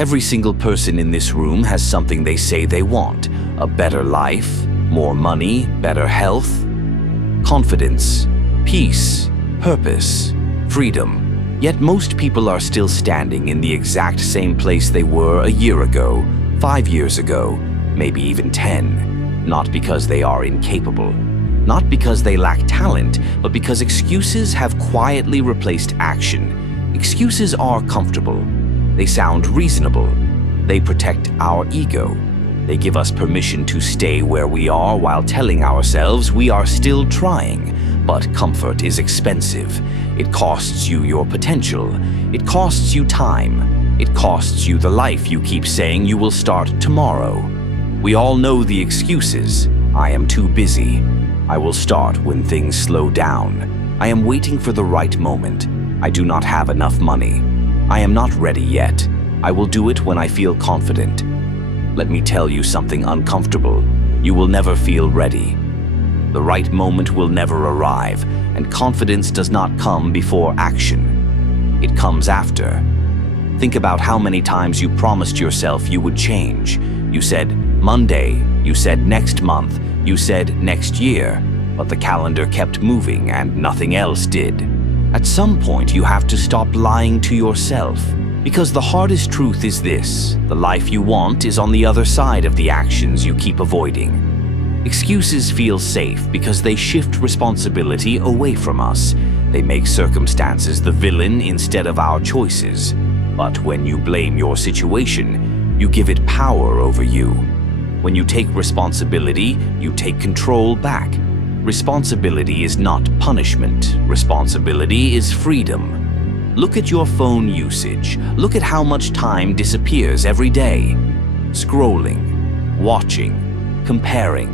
Every single person in this room has something they say they want: a better life, more money, better health, confidence, peace, purpose, freedom. Yet most people are still standing in the exact same place they were a year ago, 5 years ago, maybe even 10. Not because they are incapable, not because they lack talent, but because excuses have quietly replaced action. Excuses are comfortable. They sound reasonable. They protect our ego. They give us permission to stay where we are while telling ourselves we are still trying. But comfort is expensive. It costs you your potential. It costs you time. It costs you the life you keep saying you will start tomorrow. We all know the excuses. I am too busy. I will start when things slow down. I am waiting for the right moment. I do not have enough money. I am not ready yet. I will do it when I feel confident. Let me tell you something uncomfortable. You will never feel ready. The right moment will never arrive, and confidence does not come before action. It comes after. Think about how many times you promised yourself you would change. You said Monday, you said next month, you said next year, but the calendar kept moving and nothing else did. At some point, you have to stop lying to yourself. Because the hardest truth is this: the life you want is on the other side of the actions you keep avoiding. Excuses feel safe because they shift responsibility away from us. They make circumstances the villain instead of our choices. But when you blame your situation, you give it power over you. When you take responsibility, you take control back. Responsibility is not punishment. Responsibility is freedom. Look at your phone usage. Look at how much time disappears every day. Scrolling, watching, comparing,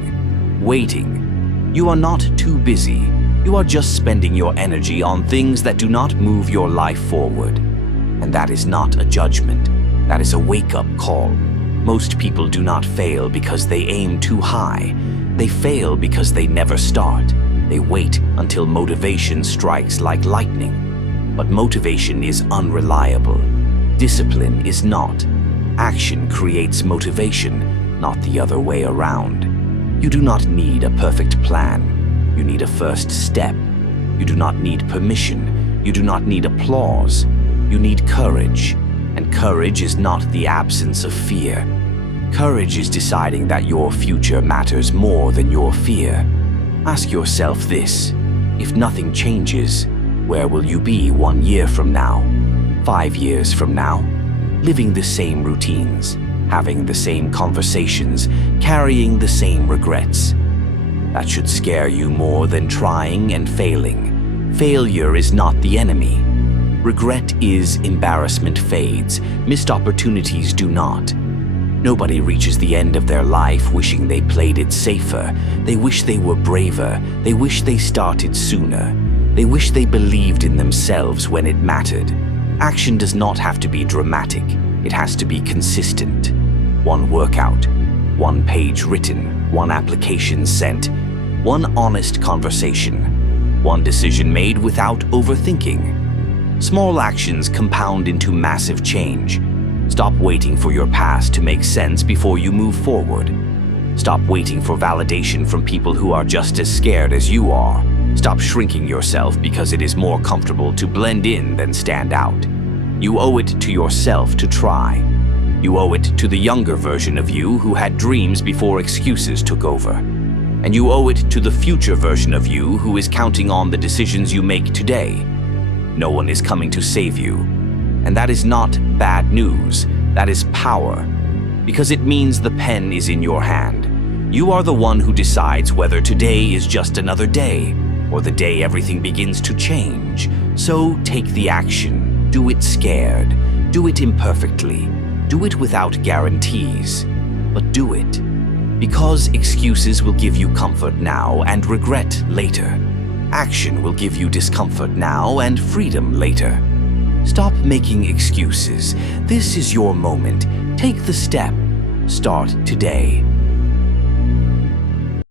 waiting. You are not too busy. You are just spending your energy on things that do not move your life forward. And that is not a judgment. That is a wake-up call. Most people do not fail because they aim too high. They fail because they never start. They wait until motivation strikes like lightning. But motivation is unreliable. Discipline is not. Action creates motivation, not the other way around. You do not need a perfect plan. You need a first step. You do not need permission. You do not need applause. You need courage. And courage is not the absence of fear. Courage is deciding that your future matters more than your fear. Ask yourself this: if nothing changes, where will you be 1 year from now, 5 years from now? Living the same routines, having the same conversations, carrying the same regrets. That should scare you more than trying and failing. Failure is not the enemy. Regret is embarrassment fades. Missed opportunities do not. Nobody reaches the end of their life wishing they played it safer. They wish they were braver. They wish they started sooner. They wish they believed in themselves when it mattered. Action does not have to be dramatic. It has to be consistent. One workout, one page written, one application sent, one honest conversation, one decision made without overthinking. Small actions compound into massive change. Stop waiting for your past to make sense before you move forward. Stop waiting for validation from people who are just as scared as you are. Stop shrinking yourself because it is more comfortable to blend in than stand out. You owe it to yourself to try. You owe it to the younger version of you who had dreams before excuses took over. And you owe it to the future version of you who is counting on the decisions you make today. No one is coming to save you. And that is not bad news. That is power. Because it means the pen is in your hand. You are the one who decides whether today is just another day, or the day everything begins to change. So take the action. Do it scared. Do it imperfectly. Do it without guarantees. But do it. Because excuses will give you comfort now and regret later. Action will give you discomfort now and freedom later. Stop making excuses. This is your moment. Take the step. Start today.